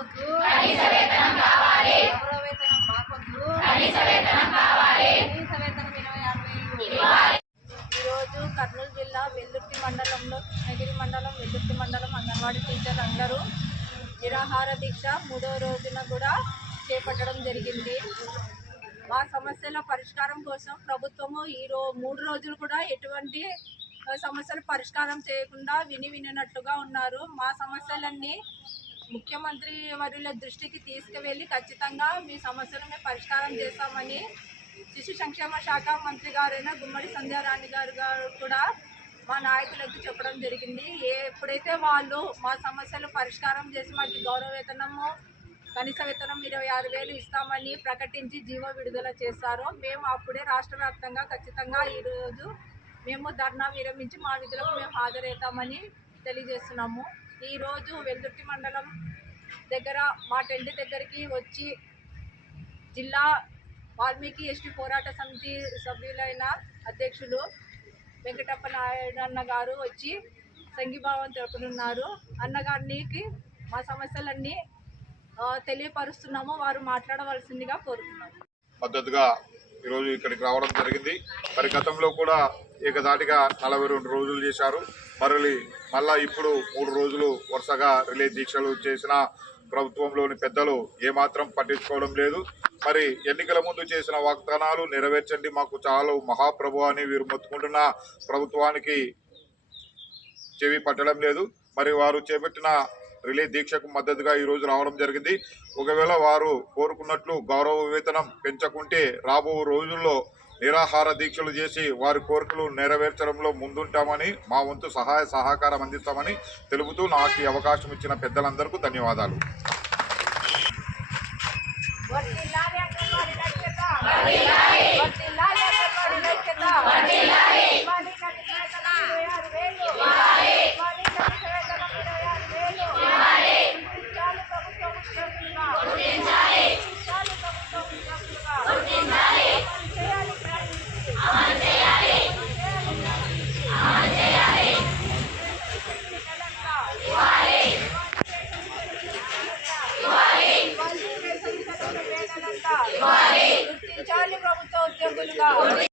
మాకొద్దు, కనీస వేతనం కావాలి. గౌరవ వేతనం మాకొద్దు, కనీస వేతనం కావాలి. కనీస వేతనం 26,000 ఇవ్వాలి. ఈరోజు కర్నూలు జిల్లా వెల్దుర్తి మండలంలో కృష్ణగిరి మండలం వెల్దుర్తి మండలం అంగన్వాడీ టీచర్లు అందరూ నిరాహార దీక్ష 3వ రోజున కూడా చేపట్టడం జరిగింది. మా సమస్యల పరిష్కారం కోసం ప్రభుత్వము 3 రోజులు కూడా ఎటువంటి సమస్యలు పరిష్కారం చేయకుండా వినినట్టుగా ఉన్నారు. మా సమస్యలన్నీ ముఖ్యమంత్రి వర్యుల దృష్టికి తీసుకువెళ్ళి ఖచ్చితంగా మీ సమస్యలు మేము పరిష్కారం చేస్తామని శిశు సంక్షేమ శాఖ మంత్రి గారైన గుమ్మడి సంధ్యారాణి గారు కూడా మా నాయకులకు చెప్పడం జరిగింది. ఎప్పుడైతే వాళ్ళు మా సమస్యలు పరిష్కారం చేసి మాకు గౌరవ వేతనము కనీస వేతనం 26,000 ఇస్తామని ప్రకటించి జీవో విడుదల చేస్తారో మేము అప్పుడే రాష్ట్ర వ్యాప్తంగా ఖచ్చితంగా ఈరోజు మేము ధర్నా విరమించి మా విధులకు మేము హాజరవుతామని తెలియజేస్తున్నాము. ఈరోజు వెల్దుర్తి మండలం దగ్గర మా టెంట్ దగ్గరికి వచ్చి జిల్లా వాల్మీకి ఎస్టీ పోరాట సమితి సభ్యులైన అధ్యక్షులు వెంకటప్ప నాయుడు అన్న గారు వచ్చి సంఘీభావం తెలుపుతున్నారు. అన్నగారికి మా సమస్యలన్నీ తెలియపరుస్తున్నాము. వారు మాట్లాడవలసిందిగా కోరుతున్నాము. మద్దతుగా ఈరోజు ఇక్కడికి రావడం జరిగింది. మరి గతంలో కూడా ఏకదాటిగా 42 రోజులు చేశారు. మళ్ళా ఇప్పుడు 3 రోజులు వరుసగా రిలే దీక్షలు చేసిన ప్రభుత్వంలోని పెద్దలు ఏమాత్రం పట్టించుకోవడం లేదు. మరి ఎన్నికల ముందు చేసిన వాగ్దానాలు నెరవేర్చండి మాకు చాలు మహాప్రభు అని వీరు మొత్తుకుంటున్న ప్రభుత్వానికి చెవి పట్టడం లేదు. మరి వారు చేపట్టిన రిలే దీక్షకు మద్దతుగా ఈరోజు రావడం జరిగింది. ఒకవేళ వారు కోరుకున్నట్లు గౌరవ వేతనం పెంచకుంటే రాబో రోజుల్లో నిరాహార దీక్షలు చేసి వారి కోరికలు నెరవేర్చడంలో ముందుంటామని మా వంతు సహాయ సహకారం అందిస్తామని తెలుపుతూ నాకు ఈ అవకాశం ఇచ్చిన పెద్దలందరికీ ధన్యవాదాలు. గుర్తించాలి ప్రభుత్వ ఉద్యోగులుగా.